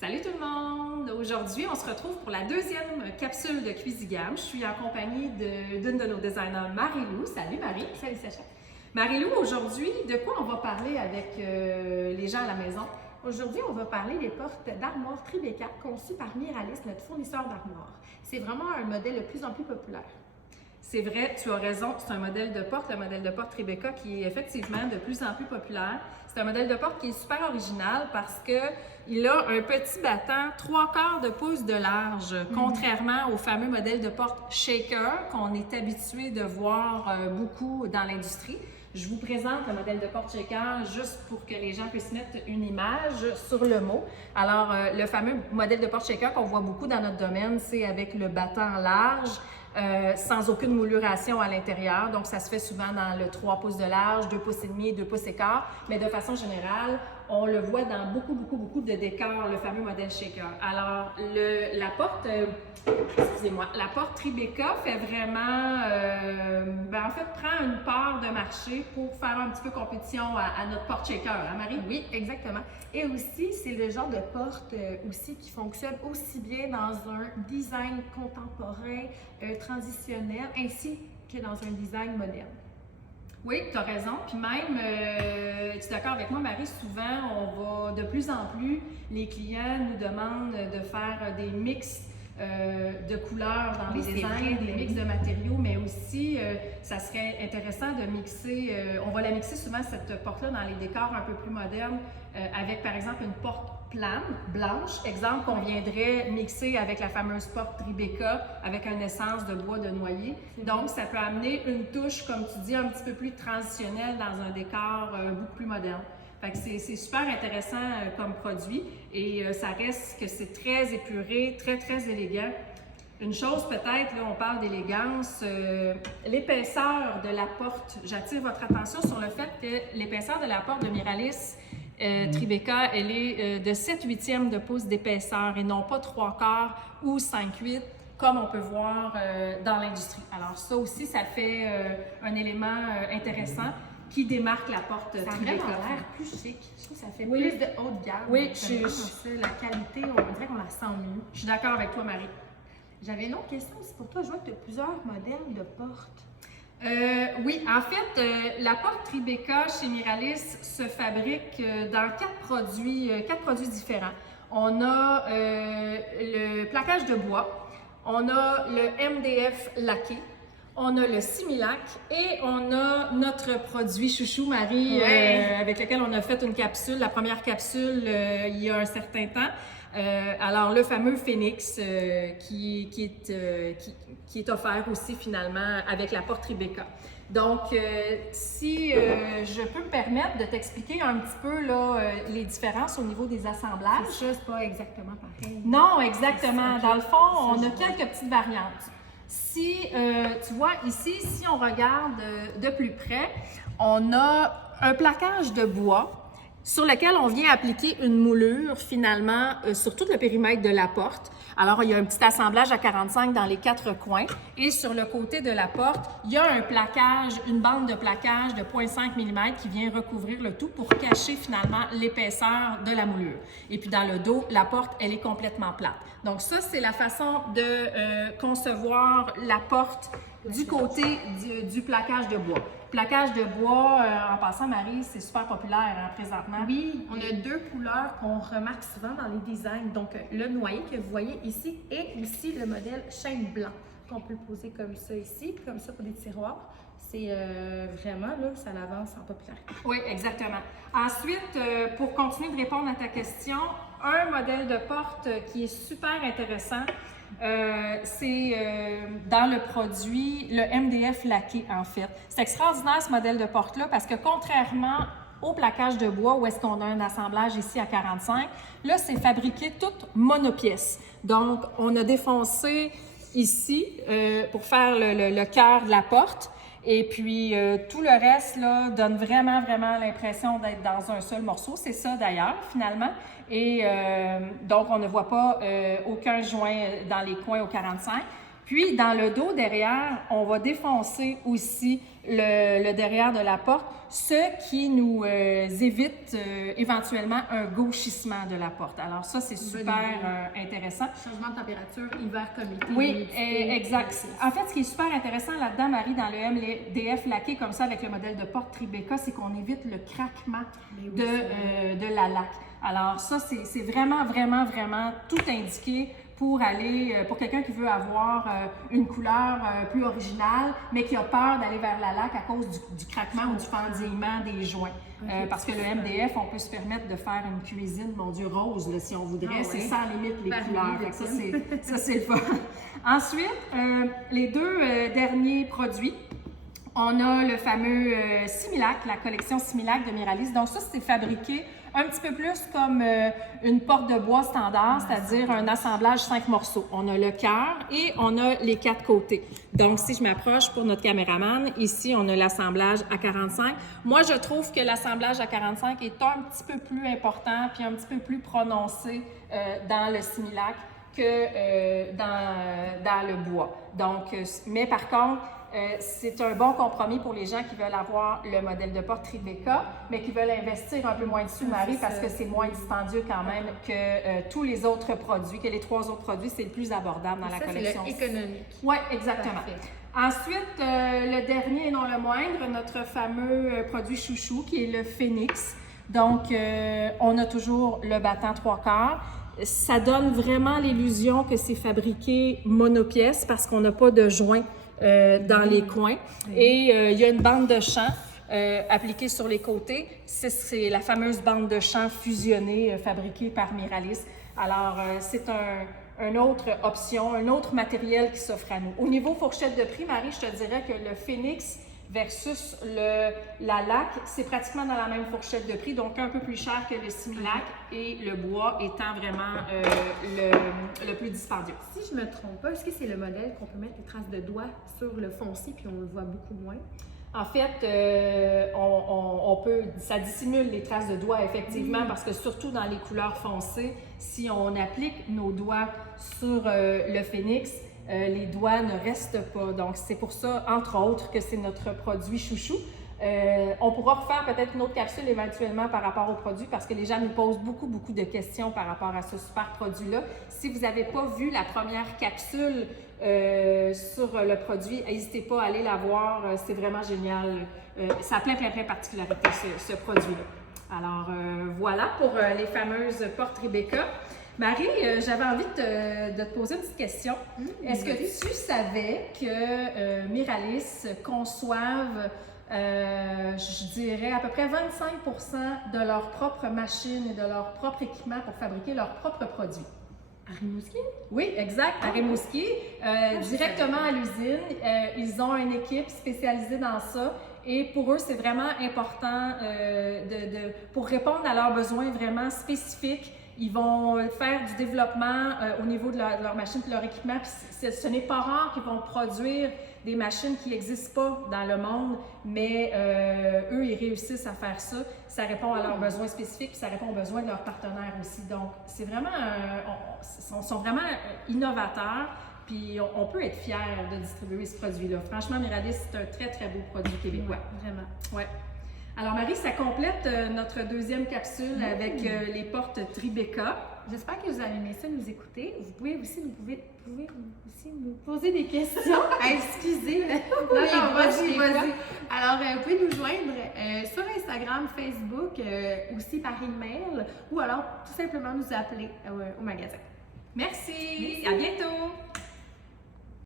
Salut tout le monde! Aujourd'hui, on se retrouve pour la deuxième capsule de Cuisigam. Je suis en compagnie d'une de nos designers, Marie-Lou. Salut Marie! Salut Sacha! Marie-Lou, aujourd'hui, de quoi on va parler avec les gens à la maison? Aujourd'hui, on va parler des portes d'armoire Tribeca conçues par Miralis, notre fournisseur d'armoires. C'est vraiment un modèle de plus en plus populaire. C'est vrai, tu as raison, c'est un modèle de porte, le modèle de porte Tribeca, qui est effectivement de plus en plus populaire. C'est un modèle de porte qui est super original parce qu'il a un petit battant 3/4 de pouce de large, contrairement au fameux modèle de porte shaker qu'on est habitué de voir beaucoup dans l'industrie. Je vous présente le modèle de porte shaker juste pour que les gens puissent mettre une image sur le mot. Alors, le fameux modèle de porte shaker qu'on voit beaucoup dans notre domaine, c'est avec le battant large, sans aucune mouluration à l'intérieur. Donc, ça se fait souvent dans le 3 pouces de large, 2 pouces et demi, 2 pouces et quart. Mais de façon générale, on le voit dans beaucoup de décors, le fameux modèle shaker. Alors, la porte, la porte Tribeca fait vraiment, en fait, prend une part de marché pour faire un petit peu compétition à notre porte shaker, hein Marie? Oui, exactement. Et aussi, c'est le genre de porte aussi qui fonctionne aussi bien dans un design contemporain, transitionnel, ainsi que dans un design moderne. Oui, tu as raison. Puis même, tu es d'accord avec moi, Marie, souvent, de plus en plus, les clients nous demandent de faire des mix de couleurs dans les designs, des mix de matériaux, mais aussi, ça serait intéressant de mixer, on va la mixer souvent, cette porte-là, dans les décors un peu plus modernes, avec, par exemple, une porte plane, blanche, exemple qu'on viendrait mixer avec la fameuse porte Tribeca avec une essence de bois de noyer. Donc, ça peut amener une touche, comme tu dis, un petit peu plus transitionnelle dans un décor beaucoup plus moderne. Fait que c'est super intéressant comme produit et ça reste que c'est très épuré, très élégant. Une chose peut-être, là on parle d'élégance, l'épaisseur de la porte, j'attire votre attention sur le fait que l'épaisseur de la porte de Miralis Tribeca, elle est de 7/8 de pouce d'épaisseur et non pas 3/4 ou 5/8 comme on peut voir dans l'industrie. Alors ça aussi, ça fait un élément intéressant qui démarque la porte Tribeca. Ça a vraiment l'air plus chic. Je trouve que ça fait Oui. plus de haut de gamme. Oui, la qualité, on dirait qu'on la sent mieux. Je suis d'accord avec toi, Marie. J'avais une autre question aussi pour toi. Je vois que tu as plusieurs modèles de portes. Oui, en fait, la porte Tribeca chez Miralis se fabrique dans quatre produits différents. On a le plaquage de bois, on a le MDF laqué, on a le Similac et on a notre produit chouchou, Marie, avec lequel on a fait une capsule, la première capsule il y a un certain temps. Alors, le fameux Phoenix qui est offert aussi finalement avec la porte Tribeca. Donc, si je peux me permettre de t'expliquer un petit peu là, les différences au niveau des assemblages. C'est ça, c'est pas exactement pareil. Non, exactement. Dans le fond, on a quelques petites variantes. Si tu vois ici, si on regarde de plus près, on a un plaquage de bois sur lequel on vient appliquer une moulure finalement sur tout le périmètre de la porte. Alors, il y a un petit assemblage à 45 dans les quatre coins et sur le côté de la porte, il y a un plaquage, une bande de plaquage de 0,5 mm qui vient recouvrir le tout pour cacher finalement l'épaisseur de la moulure. Et puis dans le dos, la porte, elle est complètement plate. Donc ça, c'est la façon de concevoir la porte du côté du plaquage de bois. Plaquage de bois, en passant, Marie, c'est super populaire hein, présentement. Oui, on a deux couleurs qu'on remarque souvent dans les designs. Donc, le noyer que vous voyez ici et aussi le modèle chêne blanc qu'on peut poser comme ça ici, puis comme ça pour des tiroirs. C'est vraiment, là, ça l'avance en popularité. Oui, exactement. Ensuite, pour continuer de répondre à ta question, un modèle de porte qui est super intéressant, c'est dans le produit, le MDF laqué en fait. C'est extraordinaire ce modèle de porte-là parce que contrairement au plaquage de bois où est-ce qu'on a un assemblage ici à 45, là c'est fabriqué tout monopièce. Donc on a défoncé ici pour faire le cœur de la porte. Et puis, tout le reste là, donne vraiment l'impression d'être dans un seul morceau. C'est ça d'ailleurs, finalement. Et donc, on ne voit pas aucun joint dans les coins au 45. Puis, dans le dos derrière, on va défoncer aussi le derrière de la porte, ce qui nous évite éventuellement un gauchissement de la porte. Alors ça, c'est super intéressant. Changement de température, hiver comme été. Oui, exact. En fait, ce qui est super intéressant là-dedans, Marie, dans le MDF laqué comme ça avec le modèle de porte Tribeca, c'est qu'on évite le craquement de la laque. Alors ça, c'est vraiment, vraiment, vraiment tout indiqué pour quelqu'un qui veut avoir une couleur plus originale, mais qui a peur d'aller vers la laque à cause du craquement ou du fendillement des joints. Parce que le MDF, on peut se permettre de faire une cuisine, mon Dieu, rose, là, si on voudrait. C'est sans limite les couleurs. Ça, c'est le fun. Ensuite, les deux derniers produits. On a le fameux Similac, la collection Similac de Miralis. Donc ça, c'est fabriqué un petit peu plus comme une porte de bois standard, c'est-à-dire un assemblage 5 morceaux. On a le cœur et on a les 4 côtés. Donc, si je m'approche pour notre caméraman, ici, on a l'assemblage à 45. Moi, je trouve que l'assemblage à 45 est un petit peu plus important puis un petit peu plus prononcé dans le Similac que dans le bois. Donc, mais par contre, c'est un bon compromis pour les gens qui veulent avoir le modèle de porte Tribeca, mais qui veulent investir un peu moins dessus, Marie, parce que c'est moins dispendieux quand même que tous les autres produits, que les 3 autres produits, c'est le plus abordable dans la collection. C'est économique. Oui, exactement. Parfait. Ensuite, le dernier et non le moindre, notre fameux produit chouchou qui est le Phoenix. Donc, on a toujours le battant 3/4. Ça donne vraiment l'illusion que c'est fabriqué monopièce parce qu'on n'a pas de joint dans les coins. Et il y a une bande de champ appliquée sur les côtés. C'est la fameuse bande de champ fusionnée fabriquée par Miralis. Alors, c'est une autre option, un autre matériel qui s'offre à nous. Au niveau fourchette de prix, Marie, je te dirais que le Phoenix versus la laque, c'est pratiquement dans la même fourchette de prix, donc un peu plus cher que le Similac et le bois étant vraiment le plus dispendieux. Si je ne me trompe pas, est-ce que c'est le modèle qu'on peut mettre les traces de doigts sur le foncé puis on le voit beaucoup moins? En fait, ça dissimule les traces de doigts effectivement parce que surtout dans les couleurs foncées, si on applique nos doigts sur le Phoenix, les doigts ne restent pas. Donc, c'est pour ça, entre autres, que c'est notre produit chouchou. On pourra refaire peut-être une autre capsule éventuellement par rapport au produit parce que les gens nous posent beaucoup de questions par rapport à ce super produit-là. Si vous n'avez pas vu la première capsule sur le produit, n'hésitez pas à aller la voir. C'est vraiment génial. Ça a plein de particularités, ce produit-là. Alors, voilà pour les fameuses portes Tribeca. Marie, j'avais envie de te poser une petite question. Est-ce que tu savais que Miralis conçoivent, je dirais, à peu près 25% de leurs propres machines et de leur propre équipement pour fabriquer leurs propres produits? À Rimouski? Oui, exact, à Rimouski, directement à l'usine. Ils ont une équipe spécialisée dans ça. Et pour eux, c'est vraiment important pour répondre à leurs besoins vraiment spécifiques. Ils vont faire du développement au niveau de leur machine et de leur équipement. Puis ce n'est pas rare qu'ils vont produire des machines qui n'existent pas dans le monde, mais eux, ils réussissent à faire ça. Ça répond à leurs besoins spécifiques, puis ça répond aux besoins de leurs partenaires aussi. Donc, c'est vraiment, ils sont vraiment innovateurs, puis on peut être fiers de distribuer ce produit-là. Franchement, Miralis, c'est un très beau produit québécois. Ouais, vraiment. Ouais. Alors Marie, ça complète notre deuxième capsule avec les portes Tribeca. J'espère que vous avez aimé ça, nous écouter. Vous pouvez aussi nous poser des questions. Excusez. Non, vas-y. Alors, vous pouvez nous joindre sur Instagram, Facebook, aussi par email, ou alors tout simplement nous appeler au magasin. Merci. À bientôt.